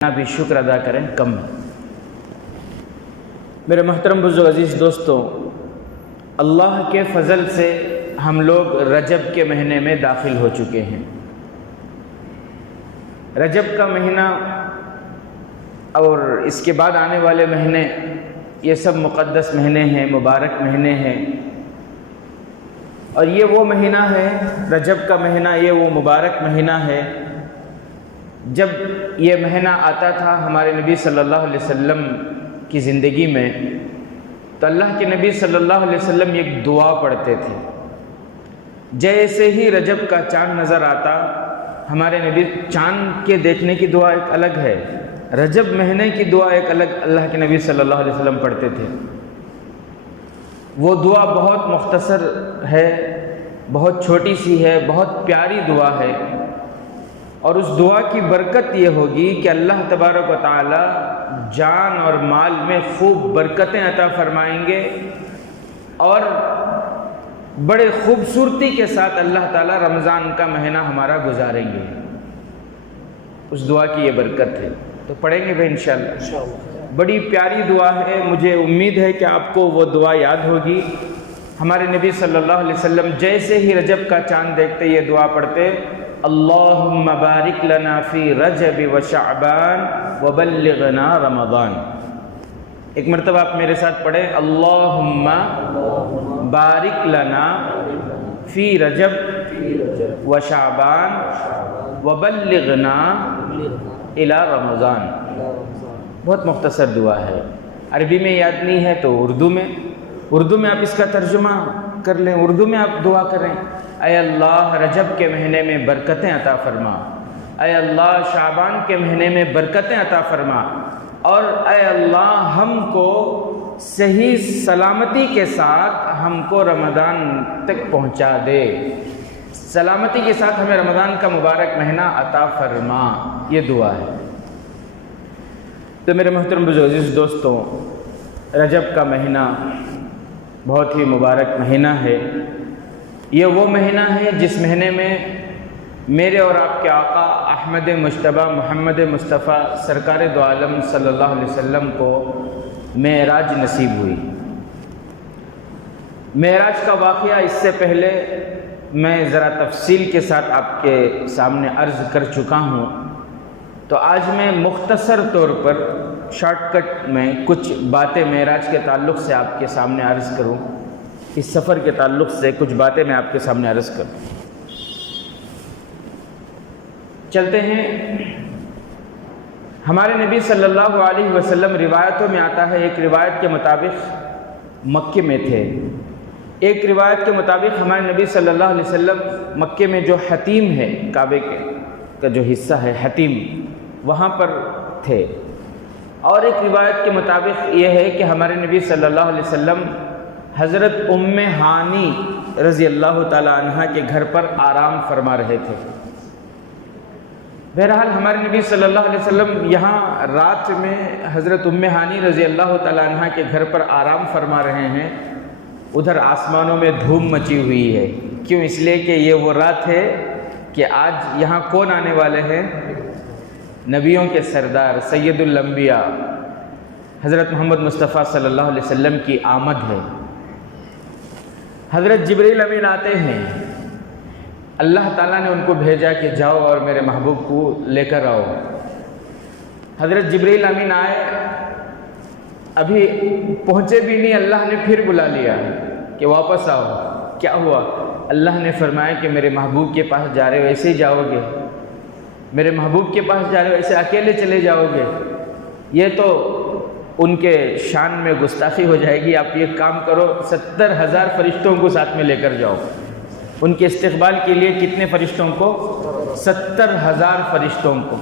بھی شکر ادا کریں کم ہے۔ میرے محترم بزرگ عزیز دوستوں، اللہ کے فضل سے ہم لوگ رجب کے مہینے میں داخل ہو چکے ہیں۔ رجب کا مہینہ اور اس کے بعد آنے والے مہینے یہ سب مقدس مہینے ہیں، مبارک مہینے ہیں، اور یہ وہ مہینہ ہے، رجب کا مہینہ یہ وہ مبارک مہینہ ہے جب یہ مہینہ آتا تھا ہمارے نبی صلی اللہ علیہ وسلم کی زندگی میں تو اللہ کے نبی صلی اللہ علیہ وسلم ایک دعا پڑھتے تھے۔ جیسے ہی رجب کا چاند نظر آتا ہمارے نبی، چاند کے دیکھنے کی دعا ایک الگ ہے، رجب مہینے کی دعا ایک الگ اللہ کے نبی صلی اللہ علیہ وسلم پڑھتے تھے۔ وہ دعا بہت مختصر ہے، بہت چھوٹی سی ہے، بہت پیاری دعا ہے، اور اس دعا کی برکت یہ ہوگی کہ اللہ تبارک و تعالی جان اور مال میں خوب برکتیں عطا فرمائیں گے، اور بڑے خوبصورتی کے ساتھ اللہ تعالی رمضان کا مہینہ ہمارا گزاریں گے۔ اس دعا کی یہ برکت ہے، تو پڑھیں گے بھائی انشاءاللہ۔ بڑی پیاری دعا ہے، مجھے امید ہے کہ آپ کو وہ دعا یاد ہوگی۔ ہمارے نبی صلی اللہ علیہ وسلم جیسے ہی رجب کا چاند دیکھتے یہ دعا پڑھتے، اللہم بارک لنا فی رجب و شعبان وبلغنا رمضان۔ ایک مرتبہ آپ میرے ساتھ پڑھیں، اللہم بارک لنا فی رجب و شعبان وبلغنا الی رمضان۔ بہت مختصر دعا ہے، عربی میں یاد نہیں ہے تو اردو میں آپ اس کا ترجمہ کر لیں، اردو میں آپ دعا کریں، اے اللہ رجب کے مہینے میں برکتیں عطا فرما، اے اللہ شعبان کے مہینے میں برکتیں عطا فرما، اور اے اللہ ہم کو صحیح سلامتی کے ساتھ ہم کو رمضان تک پہنچا دے، سلامتی کے ساتھ ہمیں رمضان کا مبارک مہینہ عطا فرما۔ یہ دعا ہے۔ تو میرے محترم بزرگ عزیز دوستوں، رجب کا مہینہ بہت ہی مبارک مہینہ ہے۔ یہ وہ مہینہ ہے جس مہینے میں میرے اور آپ کے آقا احمد مجتبیٰ محمد مصطفیٰ سرکار دو عالم صلی اللہ علیہ وسلم کو معراج نصیب ہوئی۔ معراج کا واقعہ اس سے پہلے میں ذرا تفصیل کے ساتھ آپ کے سامنے عرض کر چکا ہوں، تو آج میں مختصر طور پر شارٹ کٹ میں کچھ باتیں معراج کے تعلق سے آپ کے سامنے عرض کروں، اس سفر کے تعلق سے کچھ باتیں میں آپ کے سامنے عرض کروں۔ چلتے ہیں، ہمارے نبی صلی اللہ علیہ وسلم روایتوں میں آتا ہے، ایک روایت کے مطابق مکے میں تھے، ایک روایت کے مطابق ہمارے نبی صلی اللہ علیہ وسلم مکے میں جو حتیم ہے، کعبے کا جو حصہ ہے حتیم، وہاں پر تھے، اور ایک روایت کے مطابق یہ ہے کہ ہمارے نبی صلی اللہ علیہ وسلم حضرت ام ہانی رضی اللہ تعالی عنہ کے گھر پر آرام فرما رہے تھے۔ بہرحال ہمارے نبی صلی اللہ علیہ وسلم یہاں رات میں حضرت ام ہانی رضی اللہ تعالی عنہ کے گھر پر آرام فرما رہے ہیں، ادھر آسمانوں میں دھوم مچی ہوئی ہے۔ کیوں؟ اس لیے کہ یہ وہ رات ہے کہ آج یہاں کون آنے والے ہیں؟ نبیوں کے سردار سید الانبیاء حضرت محمد مصطفیٰ صلی اللہ علیہ وسلم کی آمد ہے۔ حضرت جبریل امین آتے ہیں، اللہ تعالیٰ نے ان کو بھیجا کہ جاؤ اور میرے محبوب کو لے کر آؤ۔ حضرت جبریل امین آئے، ابھی پہنچے بھی نہیں، اللہ نے پھر بلا لیا کہ واپس آؤ۔ کیا ہوا؟ اللہ نے فرمایا کہ میرے محبوب کے پاس جا رہے ہو ایسے ہی جاؤ گے، میرے محبوب کے پاس جا رہے ہو ایسے اکیلے چلے جاؤ گے؟ یہ تو ان کے شان میں گستاخی ہو جائے گی۔ آپ یہ کام کرو، 70,000 فرشتوں کو ساتھ میں لے کر جاؤ۔ ان کے استقبال کے لیے کتنے فرشتوں کو؟ 70,000 فرشتوں کو۔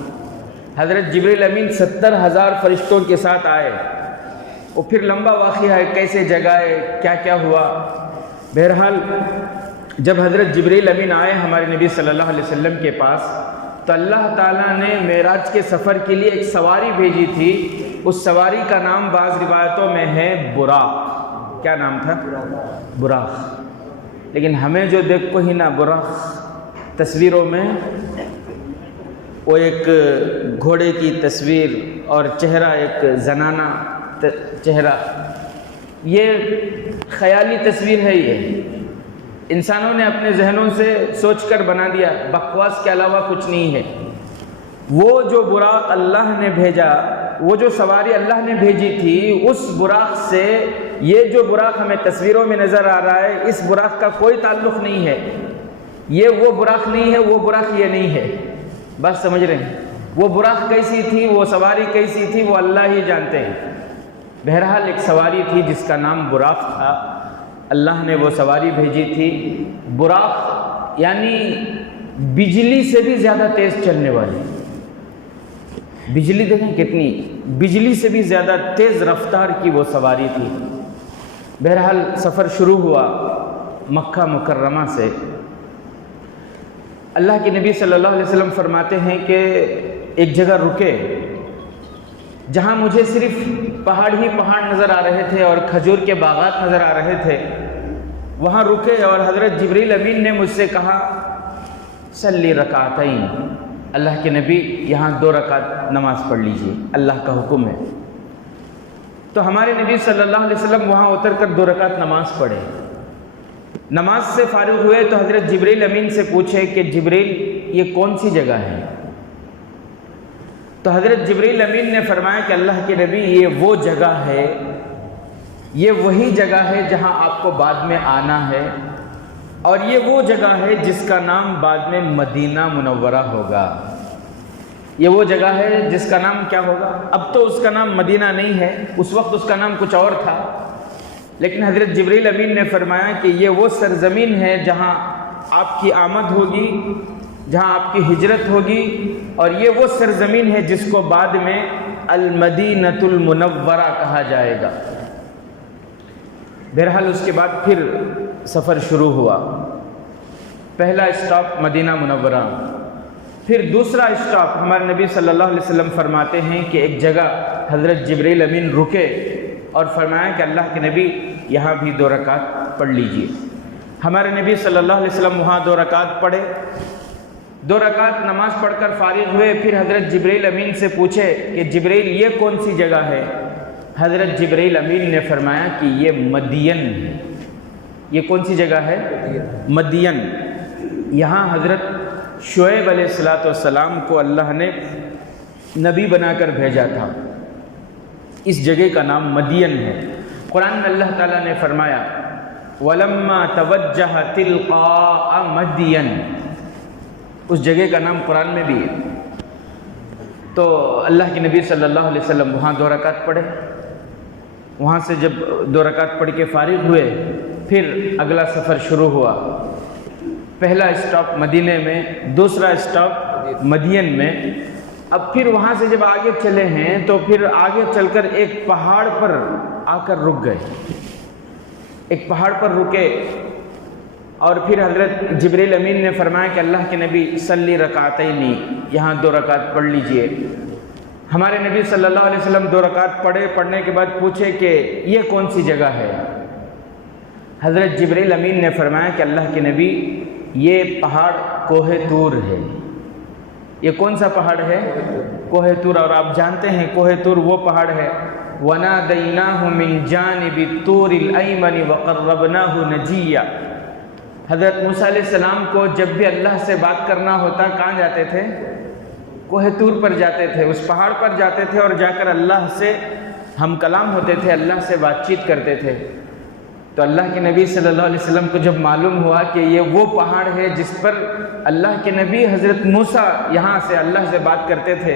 حضرت جبریل امین 70,000 فرشتوں کے ساتھ آئے۔ وہ پھر لمبا واقعہ ہے، کیسے جگائے، کیا کیا ہوا۔ بہرحال جب حضرت جبریل امین آئے ہمارے نبی صلی اللہ علیہ وسلم کے پاس، تو اللہ تعالیٰ نے معراج کے سفر کے لیے ایک سواری بھیجی تھی۔ اس سواری کا نام بعض روایتوں میں ہے براق۔ کیا نام تھا؟ براق۔ لیکن ہمیں جو دیکھ کو ہی نہ براق تصویروں میں وہ ایک گھوڑے کی تصویر اور چہرہ ایک زنانہ چہرہ، یہ خیالی تصویر ہے، یہ انسانوں نے اپنے ذہنوں سے سوچ کر بنا دیا، بکواس کے علاوہ کچھ نہیں ہے۔ وہ جو براق اللہ نے بھیجا، وہ جو سواری اللہ نے بھیجی تھی، اس براق سے یہ جو براق ہمیں تصویروں میں نظر آ رہا ہے، اس براق کا کوئی تعلق نہیں ہے۔ یہ وہ براق نہیں ہے، وہ براق یہ نہیں ہے۔ بس سمجھ رہے ہیں؟ وہ براق کیسی تھی، وہ سواری کیسی تھی، وہ اللہ ہی جانتے ہیں۔ بہرحال ایک سواری تھی جس کا نام براق تھا، اللہ نے وہ سواری بھیجی تھی۔ براق یعنی بجلی سے بھی زیادہ تیز چلنے والی، بجلی دیکھیں کتنی، بجلی سے بھی زیادہ تیز رفتار کی وہ سواری تھی۔ بہرحال سفر شروع ہوا مکہ مکرمہ سے۔ اللہ کے نبی صلی اللہ علیہ وسلم فرماتے ہیں کہ ایک جگہ رکے جہاں مجھے صرف پہاڑ ہی پہاڑ نظر آ رہے تھے اور کھجور کے باغات نظر آ رہے تھے۔ وہاں رکے اور حضرت جبریل امین نے مجھ سے کہا صلی رکعتین، اللہ کے نبی یہاں 2 رکعت نماز پڑھ لیجئے، اللہ کا حکم ہے۔ تو ہمارے نبی صلی اللہ علیہ وسلم وہاں اتر کر 2 رکعت نماز پڑھے۔ نماز سے فارغ ہوئے تو حضرت جبریل امین سے پوچھے کہ جبریل یہ کون سی جگہ ہے؟ تو حضرت جبریل امین نے فرمایا کہ اللہ کے نبی یہ وہ جگہ ہے، یہ وہی جگہ ہے جہاں آپ کو بعد میں آنا ہے، اور یہ وہ جگہ ہے جس کا نام بعد میں مدینہ منورہ ہوگا۔ یہ وہ جگہ ہے جس کا نام کیا ہوگا؟ اب تو اس کا نام مدینہ نہیں ہے، اس وقت اس کا نام کچھ اور تھا، لیکن حضرت جبریل امین نے فرمایا کہ یہ وہ سرزمین ہے جہاں آپ کی آمد ہوگی، جہاں آپ کی ہجرت ہوگی، اور یہ وہ سرزمین ہے جس کو بعد میں المدینۃ المنورہ کہا جائے گا۔ بہرحال اس کے بعد پھر سفر شروع ہوا۔ پہلا اسٹاپ مدینہ منورہ، پھر دوسرا اسٹاپ ہمارے نبی صلی اللہ علیہ وسلم فرماتے ہیں کہ ایک جگہ حضرت جبریل امین رکے اور فرمایا کہ اللہ کے نبی یہاں بھی 2 رکعت پڑھ لیجئے۔ ہمارے نبی صلی اللہ علیہ وسلم وہاں 2 رکعت پڑھے، 2 رکعت نماز پڑھ کر فارغ ہوئے۔ پھر حضرت جبریل امین سے پوچھے کہ جبریل یہ کون سی جگہ ہے؟ حضرت جبریل امین نے فرمایا کہ یہ مدین ہے۔ یہ کون سی جگہ ہے؟ مدین۔ یہاں حضرت شعیب علیہ السلام کو اللہ نے نبی بنا کر بھیجا تھا۔ اس جگہ کا نام مدین ہے۔ قرآن میں اللہ تعالیٰ نے فرمایا وَلَمَّا تَوَجَّهَ تِلْقَاءَ مَدْيَنَ، اس جگہ کا نام قرآن میں بھی ہے۔ تو اللہ کے نبی صلی اللہ علیہ وسلم وہاں 2 رکعت پڑھے۔ وہاں سے جب 2 رکعت پڑھ کے فارغ ہوئے، پھر اگلا سفر شروع ہوا۔ پہلا اسٹاپ مدینے میں، دوسرا اسٹاپ مدین میں۔ اب پھر وہاں سے جب آگے چلے ہیں تو پھر آگے چل کر ایک پہاڑ پر آ کر رک گئے، ایک پہاڑ پر رکے، اور پھر حضرت جبریل امین نے فرمایا کہ اللہ کے نبی صلی رکعتین، یہاں 2 رکعت پڑھ لیجئے۔ ہمارے نبی صلی اللہ علیہ وسلم 2 رکعت پڑھے، پڑھنے کے بعد پوچھے کہ یہ کون سی جگہ ہے؟ حضرت جبریل امین نے فرمایا کہ اللہ کے نبی یہ پہاڑ کوہ طور ہے۔ یہ کون سا پہاڑ ہے؟ کوہ طور۔ اور آپ جانتے ہیں کوہ طور وہ پہاڑ ہے وَنَادَيْنَاهُ مِنْ جَانِبِ الطُّورِ الْأَيْمَنِ وَقَرَّبْنَاهُ نَجِيًّا۔ حضرت موسیٰ علیہ السلام کو جب بھی اللہ سے بات کرنا ہوتا کہاں جاتے تھے؟ کوہ طور پر جاتے تھے، اس پہاڑ پر جاتے تھے اور جا کر اللہ سے ہم کلام ہوتے تھے، اللہ سے بات چیت کرتے تھے۔ تو اللہ کے نبی صلی اللہ علیہ وسلم کو جب معلوم ہوا کہ یہ وہ پہاڑ ہے جس پر اللہ کے نبی حضرت موسیٰ یہاں سے اللہ سے بات کرتے تھے،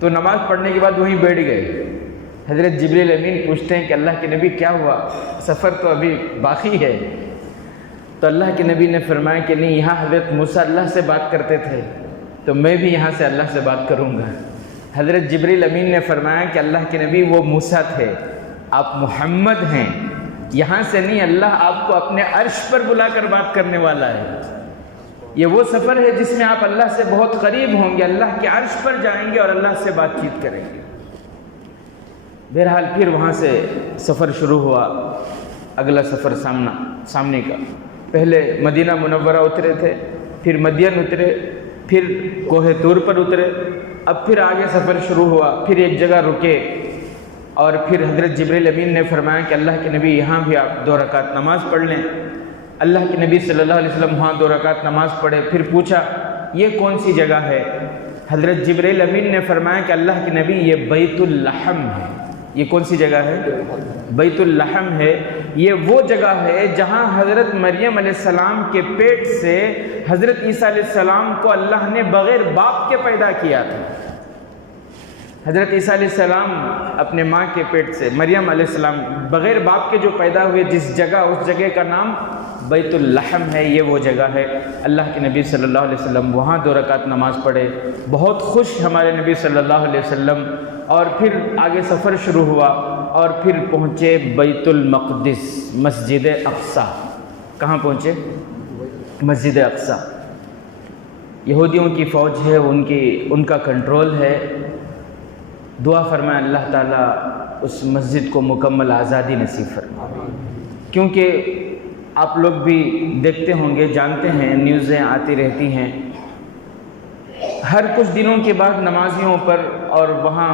تو نماز پڑھنے کے بعد وہیں بیٹھ گئے۔ حضرت جبریل امین پوچھتے ہیں کہ اللہ کے نبی کیا ہوا؟ سفر تو ابھی باقی ہے۔ تو اللہ کے نبی نے فرمایا کہ نہیں، یہاں حضرت موسیٰ اللہ سے بات کرتے تھے تو میں بھی یہاں سے اللہ سے بات کروں گا۔ حضرت جبریل امین نے فرمایا کہ اللہ کے نبی وہ موسیٰ تھے، آپ محمد ہیں، یہاں سے نہیں، اللہ آپ کو اپنے عرش پر بلا کر بات کرنے والا ہے۔ یہ وہ سفر ہے جس میں آپ اللہ سے بہت قریب ہوں گے، اللہ کے عرش پر جائیں گے اور اللہ سے بات چیت کریں گے۔ بہرحال پھر وہاں سے سفر شروع ہوا، اگلا سفر سامنے کا۔ پہلے مدینہ منورہ اترے تھے، پھر مدین اترے، پھر کوہ طور پر اترے، اب پھر آگے سفر شروع ہوا، پھر ایک جگہ رکے اور پھر حضرت جبریل امین نے فرمایا کہ اللہ کے نبی یہاں بھی آپ 2 رکعت نماز پڑھ لیں۔ اللہ کے نبی صلی اللہ علیہ وسلم وہاں 2 رکعت نماز پڑھے، پھر پوچھا یہ کون سی جگہ ہے؟ حضرت جبریل امین نے فرمایا کہ اللہ کے نبی یہ بیت اللحم ہے۔ یہ کون سی جگہ ہے؟ بیت اللحم ہے۔ یہ وہ جگہ ہے جہاں حضرت مریم علیہ السلام کے پیٹ سے حضرت عیسیٰ علیہ السلام کو اللہ نے بغیر باپ کے پیدا کیا تھا۔ حضرت عیسیٰ علیہ السلام اپنے ماں کے پیٹ سے، مریم علیہ السلام بغیر باپ کے جو پیدا ہوئے جس جگہ، اس جگہ کا نام بیت اللحم ہے۔ یہ وہ جگہ ہے۔ اللہ کے نبی صلی اللہ علیہ وسلم وہاں 2 رکعت نماز پڑھے، بہت خوش ہمارے نبی صلی اللہ علیہ وسلم، اور پھر آگے سفر شروع ہوا اور پھر پہنچے بیت المقدس، مسجد اقصیٰ۔ کہاں پہنچے؟ مسجد اقصیٰ۔ یہودیوں کی فوج ہے، ان کا کنٹرول ہے۔ دعا فرمائے اللہ تعالیٰ اس مسجد کو مکمل آزادی نصیب فرمائے، کیونکہ آپ لوگ بھی دیکھتے ہوں گے، جانتے ہیں، نیوزیں آتی رہتی ہیں، ہر کچھ دنوں کے بعد نمازیوں پر اور وہاں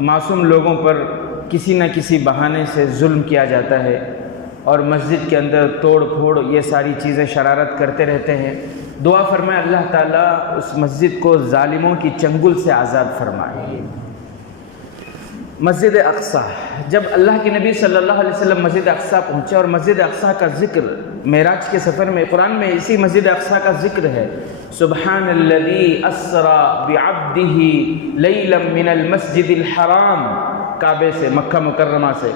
معصوم لوگوں پر کسی نہ کسی بہانے سے ظلم کیا جاتا ہے، اور مسجد کے اندر توڑ پھوڑ یہ ساری چیزیں شرارت کرتے رہتے ہیں۔ دعا فرمائے اللہ تعالیٰ اس مسجد کو ظالموں کی چنگل سے آزاد فرمائے۔ مسجد اقصیٰ، جب اللہ کے نبی صلی اللہ علیہ وسلم مسجد اقصیٰ پہنچے، اور مسجد اقصیٰ کا ذکر معراج کے سفر میں قرآن میں اسی مسجد اقصیٰ کا ذکر ہے۔ سبحان الذی اسری بعبدہ لیلا من المسجد الحرام، کعبے سے، مکہ مکرمہ سے،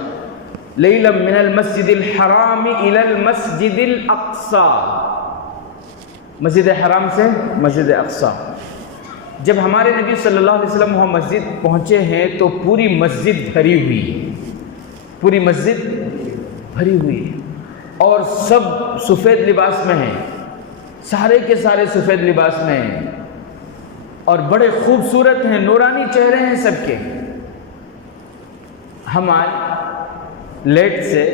لیلا من المسجد الحرام الی المسجد الاقصیٰ، مسجد حرام سے مسجد اقصیٰ۔ جب ہمارے نبی صلی اللہ علیہ وسلم وہاں مسجد پہنچے ہیں تو پوری مسجد بھری ہوئی ہے، پوری مسجد بھری ہوئی ہے، اور سب سفید لباس میں ہیں، سارے کے سارے سفید لباس میں ہیں، اور بڑے خوبصورت ہیں، نورانی چہرے ہیں سب کے۔ ہم آج لیٹ سے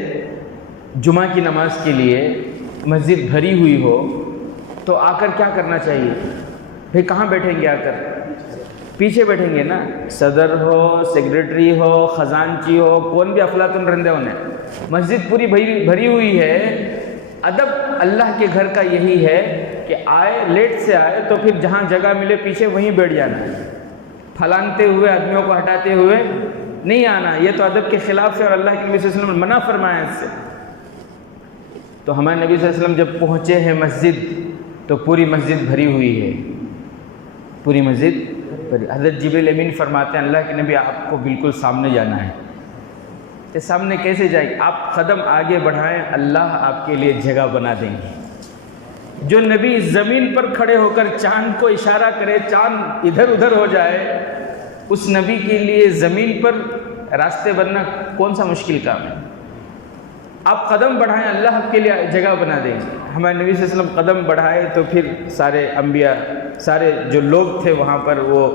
جمعہ کی نماز کے لیے مسجد بھری ہوئی ہو تو آ کر کیا کرنا چاہیے؟ بھئی کہاں بیٹھیں گے؟ آ کر پیچھے بیٹھیں گے نا، صدر ہو، سیکریٹری ہو، خزانچی ہو، کون بھی افلاطون رندے ہونے، مسجد پوری بھری ہوئی ہے۔ ادب اللہ کے گھر کا یہی ہے کہ آئے، لیٹ سے آئے تو پھر جہاں جگہ ملے پیچھے وہیں بیٹھ جانا، پھلانتے ہوئے آدمیوں کو ہٹاتے ہوئے نہیں آنا، یہ تو ادب کے خلاف ہے، اور اللہ کے نبی صلی اللہ علیہ وسلم نے منع فرمایا اس سے۔ تو ہمارے نبی صلی اللہ علیہ وسلم جب پہنچے ہیں مسجد تو پوری مسجد بھری ہوئی ہے، پوری مسجد بھری۔ حضرت جبریل امین فرماتے ہیں اللہ کے نبی آپ کو بالکل سامنے جانا ہے۔ کہ سامنے کیسے جائے گی؟ آپ قدم آگے بڑھائیں، اللہ آپ کے لیے جگہ بنا دیں گے۔ جو نبی زمین پر کھڑے ہو کر چاند کو اشارہ کرے، چاند ادھر ادھر ہو جائے، اس نبی کے لیے زمین پر راستے بننا کون سا مشکل کام ہے؟ آپ قدم بڑھائیں، اللہ آپ کے لیے جگہ بنا دیں گے۔ ہمارے نبی صلی اللہ علیہ وسلم قدم بڑھائے تو پھر سارے انبیاء، سارے جو لوگ تھے وہاں پر، وہ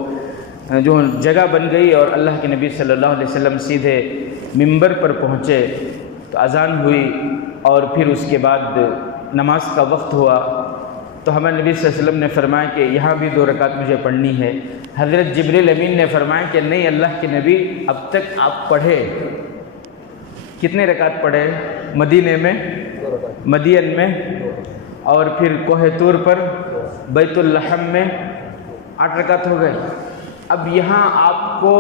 جو جگہ بن گئی، اور اللہ کے نبی صلی اللہ علیہ وسلم سیدھے منبر پر پہنچے تو اذان ہوئی، اور پھر اس کے بعد نماز کا وقت ہوا تو ہمارے نبی صلی اللہ علیہ وسلم نے فرمایا کہ یہاں بھی 2 رکعت مجھے پڑھنی ہے۔ حضرت جبریل امین نے فرمایا کہ نہیں، اللہ کے نبی اب تک آپ پڑھے، کتنے رکعت پڑھے؟ مدینے میں، مدین میں، اور پھر کوہ طور پر، بیت اللحم میں 8 رکعت ہو گئے۔ اب یہاں آپ کو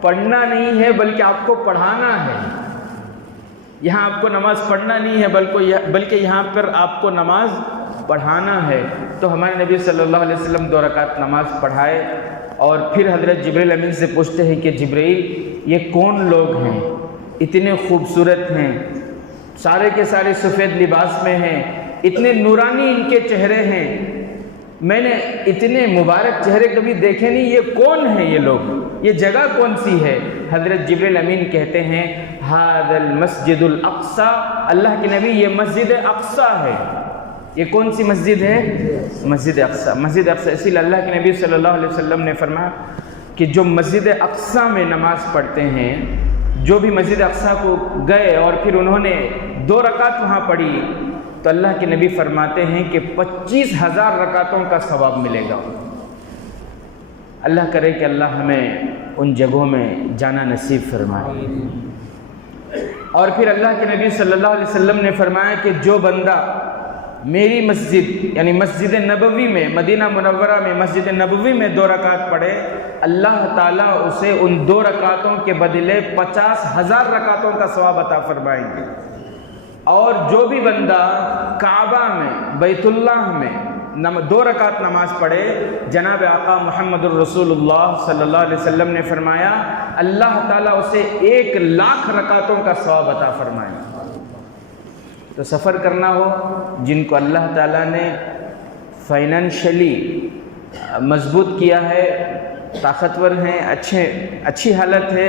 پڑھنا نہیں ہے بلکہ آپ کو پڑھانا ہے۔ یہاں آپ کو نماز پڑھنا نہیں ہے بلکہ یہاں پر آپ کو نماز پڑھانا ہے۔ تو ہمارے نبی صلی اللہ علیہ وسلم 2 رکعت نماز پڑھائے، اور پھر حضرت جبریل امین سے پوچھتے ہیں کہ جبرائیل یہ کون لوگ ہیں، اتنے خوبصورت ہیں، سارے کے سارے سفید لباس میں ہیں، اتنے نورانی ان کے چہرے ہیں، میں نے اتنے مبارک چہرے کبھی دیکھے نہیں، یہ کون ہیں یہ لوگ، یہ جگہ کون سی ہے؟ حضرت جبریل امین کہتے ہیں ھذا المسجد الاقصیٰ، اللہ کے نبی یہ مسجد اقصیٰ ہے۔ یہ کون سی مسجد ہے؟ مسجد اقصیٰ، مسجد اقصیٰ۔ اسی لیے اللہ کے نبی صلی اللہ علیہ وسلم نے فرمایا کہ جو مسجد اقصیٰ میں نماز پڑھتے ہیں، جو بھی مسجد اقصیٰ کو گئے اور پھر انہوں نے 2 رکعت وہاں پڑھی، تو اللہ کے نبی فرماتے ہیں کہ 25,000 رکعتوں کا ثواب ملے گا۔ اللہ کرے کہ اللہ ہمیں ان جگہوں میں جانا نصیب فرمائے۔ اور پھر اللہ کے نبی صلی اللہ علیہ وسلم نے فرمایا کہ جو بندہ میری مسجد یعنی مسجد نبوی میں، مدینہ منورہ میں مسجد نبوی میں 2 رکعت پڑھے، اللہ تعالیٰ اسے ان 2 رکعتوں کے بدلے 50,000 رکعتوں کا ثواب عطا فرمائیں گے۔ اور جو بھی بندہ کعبہ میں، بیت اللہ میں 2 رکعت نماز پڑھے، جناب آقا محمد الرسول اللہ صلی اللہ علیہ وسلم نے فرمایا اللہ تعالیٰ اسے 1,00,000 رکعتوں کا ثواب عطا فرمائیں گے۔ تو سفر کرنا ہو، جن کو اللہ تعالیٰ نے فائنینشلی مضبوط کیا ہے، طاقتور ہیں، اچھی حالت ہے،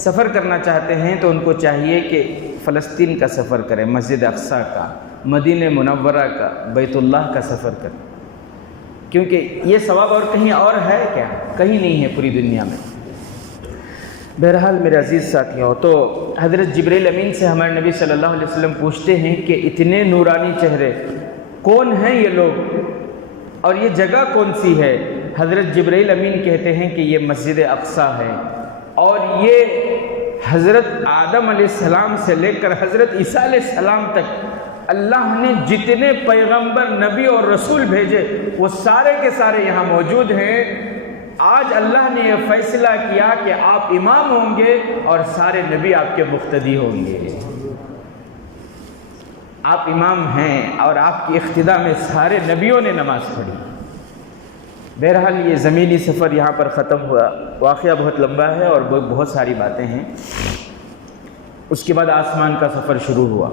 سفر کرنا چاہتے ہیں، تو ان کو چاہیے کہ فلسطین کا سفر کریں، مسجد اقصیٰ کا، مدینہ منورہ کا، بیت اللہ کا سفر کریں، کیونکہ یہ ثواب اور کہیں اور ہے کیا؟ کہیں نہیں ہے پوری دنیا میں۔ بہرحال میرے عزیز ساتھیوں، تو حضرت جبریل امین سے ہمارے نبی صلی اللہ علیہ وسلم پوچھتے ہیں کہ اتنے نورانی چہرے کون ہیں یہ لوگ اور یہ جگہ کون سی ہے؟ حضرت جبریل امین کہتے ہیں کہ یہ مسجد اقصیٰ ہے، اور یہ حضرت آدم علیہ السلام سے لے کر حضرت عیسیٰ علیہ السلام تک اللہ نے جتنے پیغمبر، نبی اور رسول بھیجے وہ سارے کے سارے یہاں موجود ہیں۔ آج اللہ نے یہ فیصلہ کیا کہ آپ امام ہوں گے اور سارے نبی آپ کے مقتدی ہوں گے۔ آپ امام ہیں اور آپ کی اقتداء میں سارے نبیوں نے نماز پڑھی۔ بہرحال یہ زمینی سفر یہاں پر ختم ہوا، واقعہ بہت لمبا ہے اور بہت ساری باتیں ہیں۔ اس کے بعد آسمان کا سفر شروع ہوا،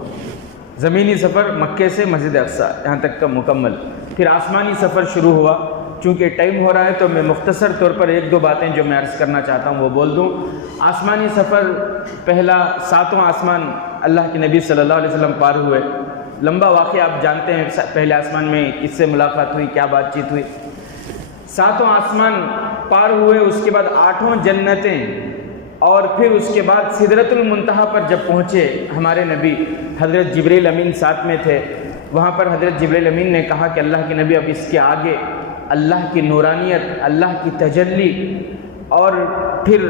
زمینی سفر مکے سے مسجد اقصیٰ یہاں تک کا مکمل، پھر آسمانی سفر شروع ہوا۔ چونکہ ٹائم ہو رہا ہے تو میں مختصر طور پر 1-2 باتیں جو میں عرض کرنا چاہتا ہوں وہ بول دوں۔ آسمانی سفر پہلا 7واں آسمان اللہ کے نبی صلی اللہ علیہ وسلم پار ہوئے، لمبا واقعہ آپ جانتے ہیں، پہلے آسمان میں کس سے ملاقات ہوئی، کیا بات چیت ہوئی۔ 7واں آسمان پار ہوئے، اس کے بعد 8واں جنتیں، اور پھر اس کے بعد سدرۃ المنتہا پر جب پہنچے ہمارے نبی، حضرت جبریل امین ساتھ میں تھے، وہاں پر حضرت جبریل امین نے کہا کہ اللہ کے نبی اب اس کے آگے اللہ کی نورانیت، اللہ کی تجلی اور پھر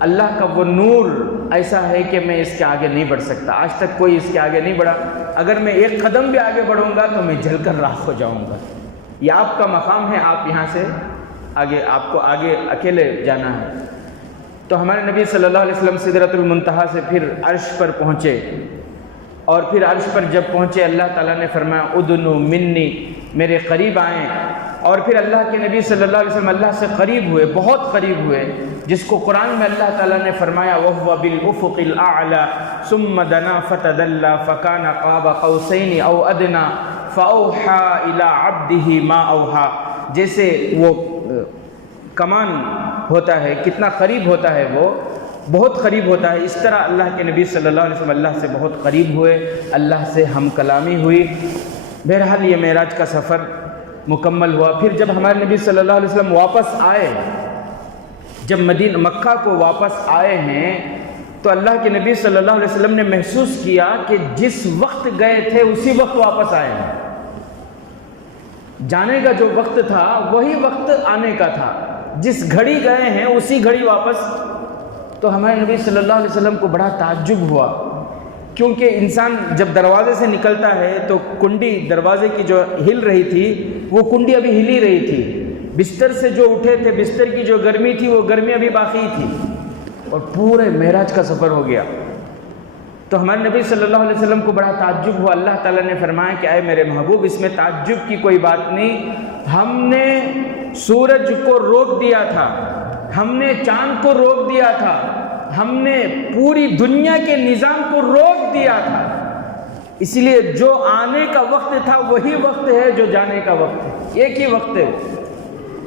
اللہ کا وہ نور ایسا ہے کہ میں اس کے آگے نہیں بڑھ سکتا، آج تک کوئی اس کے آگے نہیں بڑھا، اگر میں 1 قدم بھی آگے بڑھوں گا تو میں جل کر راکھ ہو جاؤں گا۔ یہ آپ کا مقام ہے، آپ یہاں سے آگے، آپ کو آگے اکیلے جانا ہے۔ تو ہمارے نبی صلی اللہ علیہ وسلم سدرۃ المنتہا سے پھر عرش پر پہنچے، اور پھر عرش پر جب پہنچے اللہ تعالیٰ نے فرمایا ادنو منی، میرے قریب آئیں، اور پھر اللہ کے نبی صلی اللہ علیہ وسلم اللہ سے قریب ہوئے، بہت قریب ہوئے، جس کو قرآن میں اللہ تعالیٰ نے فرمایا وَهُوَ بِالْأُفُقِ الْأَعْلَى ثُمَّ دَنَا فَتَدَلَّى فَكَانَ قَابَ قَوْسَيْنِ أَوْ أَدْنَى فَأَوْحَى إِلَىٰ عَبْدِهِ مَا أَوْحَى، جیسے وہ کمان ہوتا ہے، کتنا قریب ہوتا ہے، وہ بہت قریب ہوتا ہے، اس طرح اللہ کے نبی صلی اللہ علیہ وسلم اللہ سے بہت قریب ہوئے، اللہ سے ہم کلامی ہوئی۔ بہرحال یہ معراج کا سفر مکمل ہوا۔ پھر جب ہمارے نبی صلی اللہ علیہ وسلم واپس آئے، جب مکہ کو واپس آئے ہیں، تو اللہ کے نبی صلی اللہ علیہ وسلم نے محسوس کیا کہ جس وقت گئے تھے اسی وقت واپس آئے ہیں، جانے کا جو وقت تھا وہی وقت آنے کا تھا، جس گھڑی گئے ہیں اسی گھڑی واپس۔ تو ہمارے نبی صلی اللہ علیہ وسلم کو بڑا تعجب ہوا، کیونکہ انسان جب دروازے سے نکلتا ہے تو کنڈی دروازے کی جو ہل رہی تھی وہ کنڈی ابھی ہل ہی رہی تھی، بستر سے جو اٹھے تھے بستر کی جو گرمی تھی وہ گرمی ابھی باقی تھی، اور پورے معراج کا سفر ہو گیا۔ تو ہمارے نبی صلی اللہ علیہ وسلم کو بڑا تعجب ہوا۔ اللہ تعالیٰ نے فرمایا کہ اے میرے محبوب، اس میں تعجب کی کوئی بات نہیں، ہم نے سورج کو روک دیا تھا، ہم نے چاند کو روک دیا تھا، ہم نے پوری دنیا کے نظام کو روک دیا تھا، اس لیے جو آنے کا وقت تھا وہی وقت ہے جو جانے کا وقت ہے، ایک ہی وقت ہے۔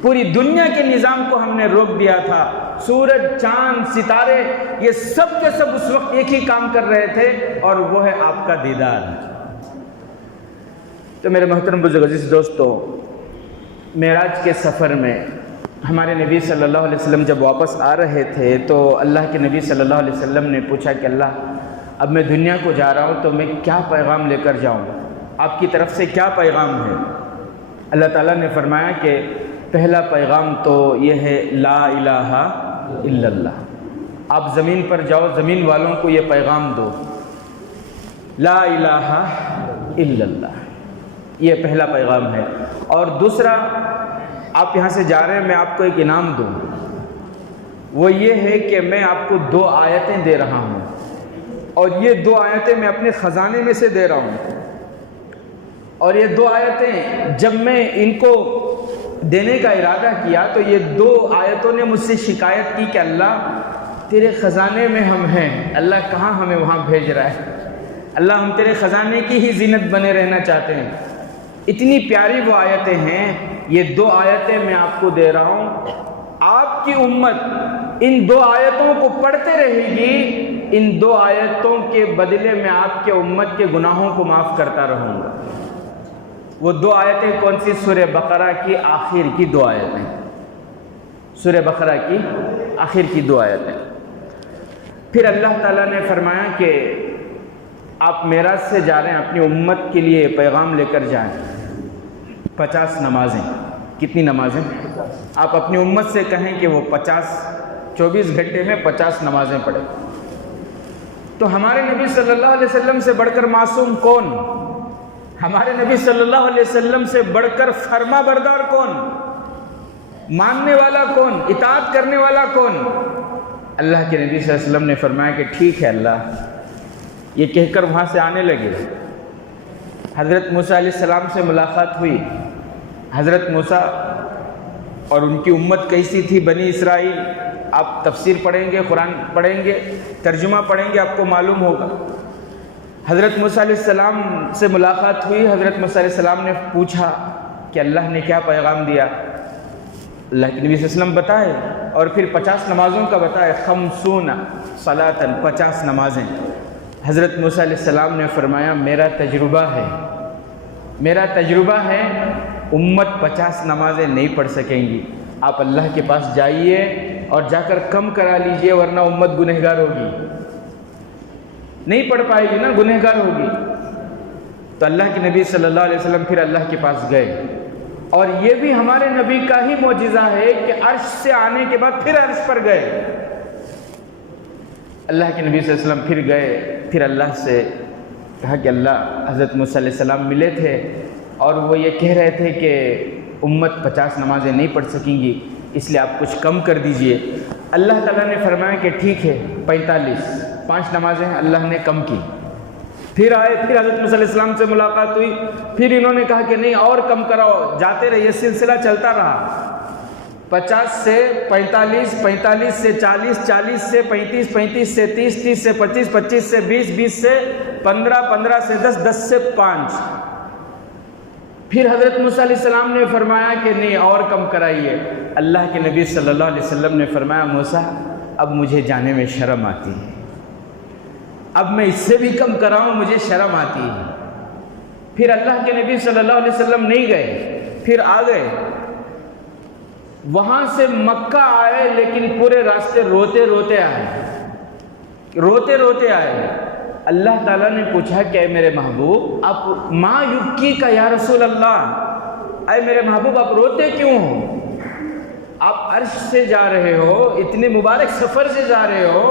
پوری دنیا کے نظام کو ہم نے روک دیا تھا، سورج، چاند، ستارے، یہ سب کے سب اس وقت ایک ہی کام کر رہے تھے، اور وہ ہے آپ کا دیدار۔ تو میرے محترم بزرگ عزیز دوستو، معراج کے سفر میں ہمارے نبی صلی اللہ علیہ وسلم جب واپس آ رہے تھے تو اللہ کے نبی صلی اللہ علیہ وسلم نے پوچھا کہ اللہ، اب میں دنیا کو جا رہا ہوں تو میں کیا پیغام لے کر جاؤں، آپ کی طرف سے کیا پیغام ہے؟ اللہ تعالیٰ نے فرمایا کہ پہلا پیغام تو یہ ہے لا الہ الا اللہ. آپ زمین پر جاؤ، زمین والوں کو یہ پیغام دو، لا الہ الا اللہ. یہ پہلا پیغام ہے. اور دوسرا، آپ یہاں سے جا رہے ہیں، میں آپ کو ایک انعام دوں، وہ یہ ہے کہ میں آپ کو 2 آیتیں دے رہا ہوں، اور یہ 2 آیتیں میں اپنے خزانے میں سے دے رہا ہوں. اور یہ 2 آیتیں جب میں ان کو دینے کا ارادہ کیا تو یہ 2 آیتوں نے مجھ سے شکایت کی کہ اللہ تیرے خزانے میں ہم ہیں، اللہ کہاں ہمیں وہاں بھیج رہا ہے، اللہ ہم تیرے خزانے کی ہی زینت بنے رہنا چاہتے ہیں. اتنی پیاری وہ آیتیں ہیں. یہ 2 آیتیں میں آپ کو دے رہا ہوں. آپ کی امت ان 2 آیتوں کو پڑھتے رہے گی، ان 2 آیتوں کے بدلے میں آپ کے امت کے گناہوں کو معاف کرتا رہوں گا. وہ 2 آیتیں کون سی؟ سورہ بقرہ کی آخر کی 2 آیتیں. سورہ بقرہ کی آخر کی 2 آیتیں. پھر اللہ تعالیٰ نے فرمایا کہ آپ معراج سے جا رہے ہیں، اپنی امت کے لیے پیغام لے کر جائیں. 50 نمازیں. کتنی نمازیں؟ آپ اپنی امت سے کہیں کہ وہ 24 گھنٹے میں 50 نمازیں پڑھیں. تو ہمارے نبی صلی اللہ علیہ وسلم سے بڑھ کر معصوم کون؟ ہمارے نبی صلی اللہ علیہ وسلم سے بڑھ کر فرما بردار کون؟ ماننے والا کون؟ اطاعت کرنے والا کون؟ اللہ کے نبی صلی اللہ علیہ وسلم نے فرمایا کہ ٹھیک ہے اللہ. یہ کہہ کر وہاں سے آنے لگے. حضرت موسیٰ علیہ السلام سے ملاقات ہوئی. حضرت موسیٰ اور ان کی امت کیسی تھی، بنی اسرائیل. آپ تفسیر پڑھیں گے، قرآن پڑھیں گے، ترجمہ پڑھیں گے، آپ کو معلوم ہوگا. حضرت موسیٰ علیہ السلام سے ملاقات ہوئی. حضرت موسیٰ علیہ السلام نے پوچھا کہ اللہ نے کیا پیغام دیا. اللہ کے نبی صلی اللہ علیہ وسلم بتائے، اور پھر 50 نمازوں کا بتائے. 50 صلاۃً، 50 نمازیں. حضرت موسیٰ علیہ السلام نے فرمایا میرا تجربہ ہے امت 50 نمازیں نہیں پڑھ سکیں گی. آپ اللہ کے پاس جائیے اور جا کر کم کرا لیجئے، ورنہ امت گنہگار ہوگی، نہیں پڑھ پائے گی نا، گنہگار ہوگی. تو اللہ کے نبی صلی اللہ علیہ وسلم پھر اللہ کے پاس گئے. اور یہ بھی ہمارے نبی کا ہی معجزہ ہے کہ عرش سے آنے کے بعد پھر عرش پر گئے. اللہ کے نبی صلی اللہ علیہ وسلم پھر گئے. پھر اللہ سے کہا کہ اللہ، حضرت موسیٰ علیہ السلام ملے تھے اور وہ یہ کہہ رہے تھے کہ امت 50 نمازیں نہیں پڑھ سکیں گی، اس لیے آپ کچھ کم کر دیجئے. اللہ تعالیٰ نے فرمایا کہ ٹھیک ہے 5 نمازیں اللہ نے کم کی. پھر آئے، پھر حضرت موسیٰ علیہ السلام سے ملاقات ہوئی. پھر انہوں نے کہا کہ نہیں اور کم کراؤ. جاتے رہے، یہ سلسلہ چلتا رہا. 50 سے 45، 45 سے 40، 40 سے 35، 35 سے 30، 30 سے 25، 25 سے 20، 20 سے 15، 15 سے 10، 10 سے 5. پھر حضرت موسیٰ علیہ السلام نے فرمایا کہ نہیں اور کم کرائیے. اللہ کے نبی صلی اللہ علیہ وسلم نے فرمایا موسیٰ اب مجھے جانے میں شرم آتی ہے، اب میں اس سے بھی کم کراؤں مجھے شرم آتی ہے. پھر اللہ کے نبی صلی اللہ علیہ وسلم نہیں گئے، پھر آ گئے. وہاں سے مکہ آئے، لیکن پورے راستے روتے روتے آئے. اللہ تعالیٰ نے پوچھا کہ اے میرے محبوب آپ ما یبکی کا یا رسول اللہ، اے میرے محبوب آپ روتے کیوں ہو؟ آپ عرش سے جا رہے ہو، اتنے مبارک سفر سے جا رہے ہو،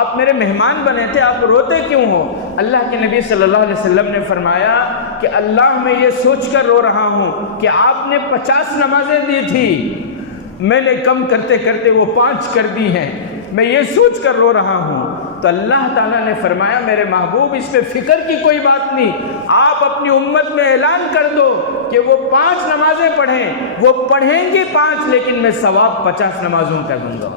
آپ میرے مہمان بنے تھے، آپ روتے کیوں ہو؟ اللہ کے نبی صلی اللہ علیہ وسلم نے فرمایا کہ اللہ میں یہ سوچ کر رو رہا ہوں کہ آپ نے 50 نمازیں دی تھی، میں نے کم کرتے کرتے وہ 5 کر دی ہیں، میں یہ سوچ کر رو رہا ہوں. تو اللہ تعالیٰ نے فرمایا میرے محبوب اس میں فکر کی کوئی بات نہیں، آپ اپنی امت میں اعلان کر دو کہ وہ 5 نمازیں پڑھیں. وہ پڑھیں گے 5، لیکن میں ثواب 50 نمازوں کر دوں گا.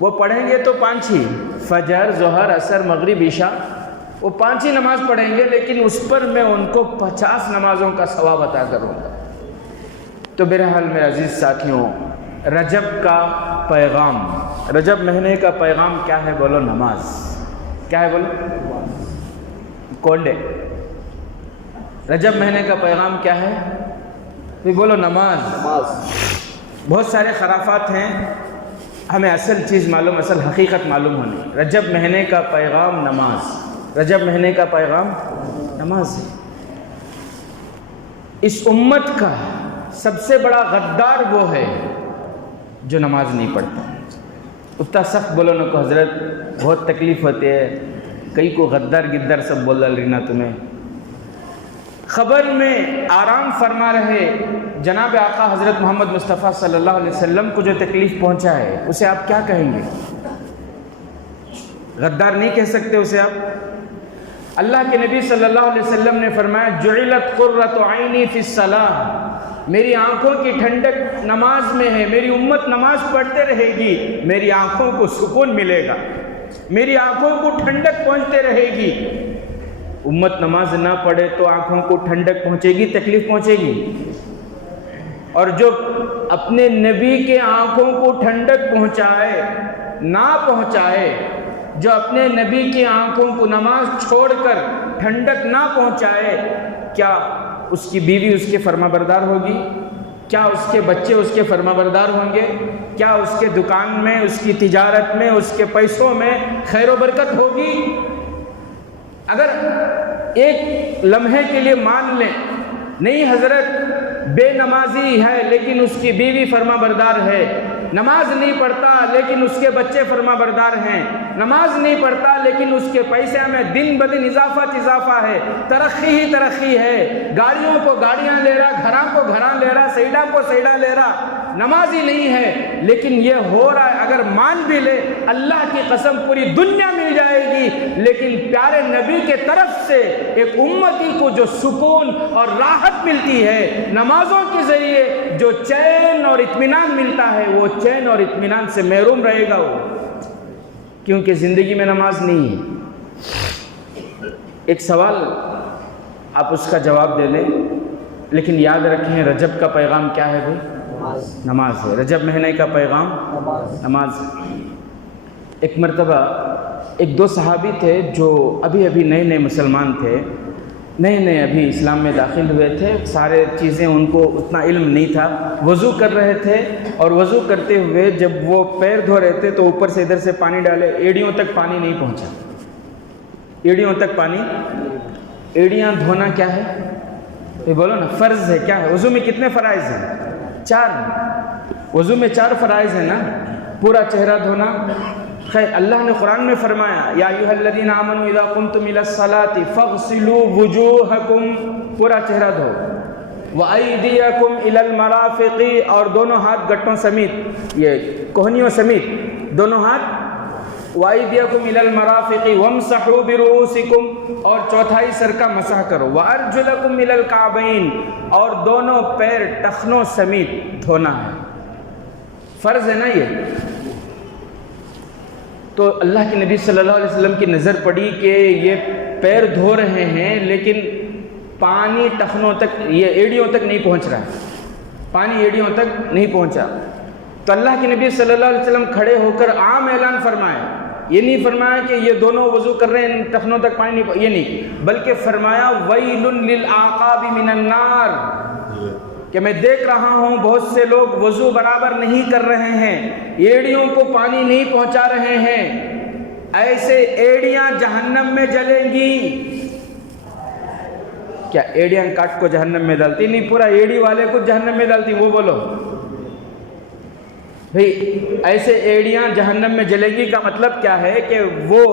وہ پڑھیں گے تو 5 ہی، فجر، ظہر، عصر، مغرب، عشاء، وہ 5 ہی نماز پڑھیں گے، لیکن اس پر میں ان کو 50 نمازوں کا ثواب عطا کروں گا. تو بہرحال میرے عزیز ساتھیوں، رجب کا پیغام، رجب مہینے کا پیغام کیا ہے؟ بولو نماز. کیا ہے بولو؟ کونڈے. رجب مہینے کا پیغام کیا ہے؟ بھی بولو نماز. بہت سارے خرافات ہیں، ہمیں اصل چیز معلوم، اصل حقیقت معلوم ہونی. رجب مہینے کا پیغام نماز. رجب مہینے کا پیغام نماز ہے. اس امت کا سب سے بڑا غدار وہ ہے جو نماز نہیں پڑھتا. اتنا سخت بولو نہ کو حضرت بہت تکلیف ہوتی ہے, کئی کو غدار گدار سب بول لینا تمہیں. خبر میں آرام فرما رہے جناب آقا حضرت محمد مصطفیٰ صلی اللہ علیہ وسلم کو جو تکلیف پہنچا ہے اسے آپ کیا کہیں گے؟ غدار نہیں کہہ سکتے اسے آپ. اللہ کے نبی صلی اللہ علیہ وسلم نے فرمایا جعلت قرۃ عینی فی الصلاۃ, میری آنکھوں کی ٹھنڈک نماز میں ہے. میری امت نماز پڑھتے رہے گی, میری آنکھوں کو سکون ملے گا, میری آنکھوں کو ٹھنڈک پہنچتے رہے گی. امت نماز نہ پڑھے تو آنکھوں کو ٹھنڈک پہنچے گی, تکلیف پہنچے گی. اور جو اپنے نبی کے آنکھوں کو ٹھنڈک پہنچائے نہ پہنچائے, جو اپنے نبی کی آنکھوں کو نماز چھوڑ کر ٹھنڈک نہ پہنچائے, کیا اس کی بیوی اس کے فرما بردار ہوگی؟ کیا اس کے بچے اس کے فرما بردار ہوں گے؟ کیا اس کے دکان میں, اس کی تجارت میں, اس کے پیسوں میں خیر و برکت ہوگی؟ اگر ایک لمحے کے لیے مان لیں نہیں حضرت بے نمازی ہے لیکن اس کی بیوی فرما بردار ہے, نماز نہیں پڑھتا لیکن اس کے بچے فرما بردار ہیں, نماز نہیں پڑھتا لیکن اس کے پیسے میں دن بدن اضافہ ہے, ترقی ہی ترقی ہے, گاڑیوں کو گاڑیاں لے رہا, گھراں کو گھراں لے رہا, سیڑا کو سیڑا لے رہا, نماز ہی نہیں ہے لیکن یہ ہو رہا ہے. اگر مان بھی لے اللہ کی قسم پوری دنیا مل جائے گی, لیکن پیارے نبی کے طرف سے ایک امتی کو جو سکون اور راحت ملتی ہے نمازوں کے ذریعے, جو چین اور اطمینان ملتا ہے, وہ چین اور اطمینان سے محروم رہے گا وہ, کیونکہ زندگی میں نماز نہیں ہے. ایک سوال آپ اس کا جواب دے لیں, لیکن یاد رکھیں رجب کا پیغام کیا ہے بھائی؟ نماز ہے. رجب مہینے کا پیغام نماز. ایک مرتبہ ایک دو صحابی تھے جو ابھی نئے مسلمان تھے, نئے ابھی اسلام میں داخل ہوئے تھے, سارے چیزیں ان کو اتنا علم نہیں تھا. وضو کر رہے تھے اور وضو کرتے ہوئے جب وہ پیر دھو رہے تھے تو اوپر سے ادھر سے پانی ڈالے, ایڑیوں تک پانی نہیں پہنچا. ایڑیوں تک پانی, ایڑیاں دھونا کیا ہے یہ بولو نا, فرض ہے. کیا ہے وضو میں کتنے فرائض ہیں؟ 4. وضو میں 4 فرائض ہیں نا. پورا چہرہ دھونا, خیر اللہ نے قرآن میں فرمایا یا ایھا الذین آمنوا اذا قمتم الی الصلاۃ فاغسلوا وجوہکم, پورا چہرہ دھو, وایدیکم الی المرافق, اور دونوں ہاتھ گٹوں سمیت, یہ کوہنیوں سمیت دونوں ہاتھ, وایدیکم الی المرافق وامسحوا برؤوسکم, اور چوتھائی سر کا مسح کرو, وارجلکم الی الکعبین, اور دونوں پیر ٹخنوں سمیت دھونا ہے. فرض ہے نا یہ. تو اللہ کے نبی صلی اللہ علیہ وسلم کی نظر پڑی کہ یہ پیر دھو رہے ہیں لیکن پانی ٹخنوں تک, یہ ایڑیوں تک نہیں پہنچ رہا ہے, پانی ایڑیوں تک نہیں پہنچا. تو اللہ کے نبی صلی اللہ علیہ وسلم کھڑے ہو کر عام اعلان فرمایا. یہ نہیں فرمایا کہ یہ دونوں وضو کر رہے ہیں ٹخنوں تک پانی نہیں, یہ نہیں, بلکہ فرمایا ویل للعقاب من النار, کہ میں دیکھ رہا ہوں بہت سے لوگ وضو برابر نہیں کر رہے ہیں, ایڑیوں کو پانی نہیں پہنچا رہے ہیں, ایسے ایڑیاں جہنم میں جلیں گی. کیا ایڑیاں کاٹ کو جہنم میں ڈالتی؟ نہیں, پورا ایڑی والے کو جہنم میں ڈالتی. وہ بولو بھئی, ایسے ایڑیاں جہنم میں جلیں گی کا مطلب کیا ہے کہ وہ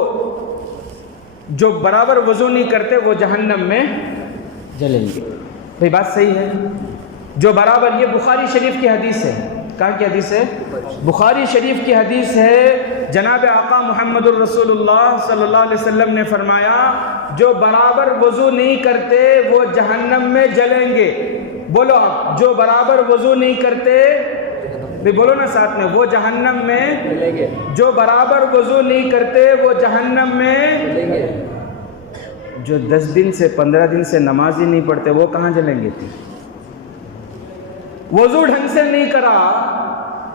جو برابر وضو نہیں کرتے وہ جہنم میں جلیں گے. بھئی بات صحیح ہے. جو برابر, یہ بخاری شریف کی حدیث ہے. کہاں کی حدیث ہے؟ بخاری شریف کی حدیث ہے. جناب آقا محمد الرسول اللہ صلی اللہ علیہ وسلم نے فرمایا جو برابر وضو نہیں کرتے وہ جہنم میں جلیں گے. بولو آپ, جو برابر وضو نہیں کرتے, بھی بولو نا ساتھ میں, وہ جہنم میں, جو برابر وضو نہیں کرتے وہ جہنم میں, جو 10 دن سے 15 دن سے نماز ہی نہیں پڑھتے وہ کہاں جلیں گے؟ وضو ڈھنگ سے نہیں کرا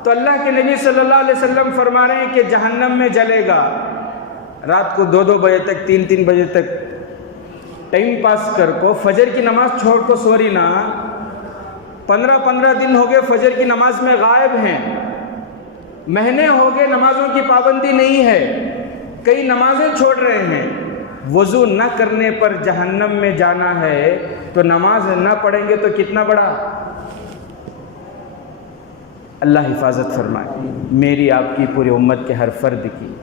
تو اللہ کے نبی صلی اللہ علیہ وسلم فرما رہے ہیں کہ جہنم میں جلے گا. رات کو 2-2 بجے تک, 3-3 بجے تک ٹائم پاس کر کو فجر کی نماز چھوڑ کو سوری نا, 15 دن ہو گئے فجر کی نماز میں غائب ہیں, مہینے ہو گئے نمازوں کی پابندی نہیں ہے, کئی نمازیں چھوڑ رہے ہیں. وضو نہ کرنے پر جہنم میں جانا ہے تو نماز نہ پڑھیں گے تو کتنا بڑا اللہ حفاظت فرمائے میری آپ کی پوری امت کے ہر فرد کی۔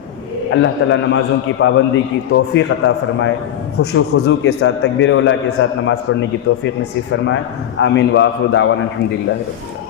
اللہ تعالیٰ نمازوں کی پابندی کی توفیق عطا فرمائے، خشوع خضوع کے ساتھ تکبیر اولیٰ کے ساتھ نماز پڑھنے کی توفیق نصیب فرمائے۔ آمین وآخر دعوانا الحمدللہ رب العالمین۔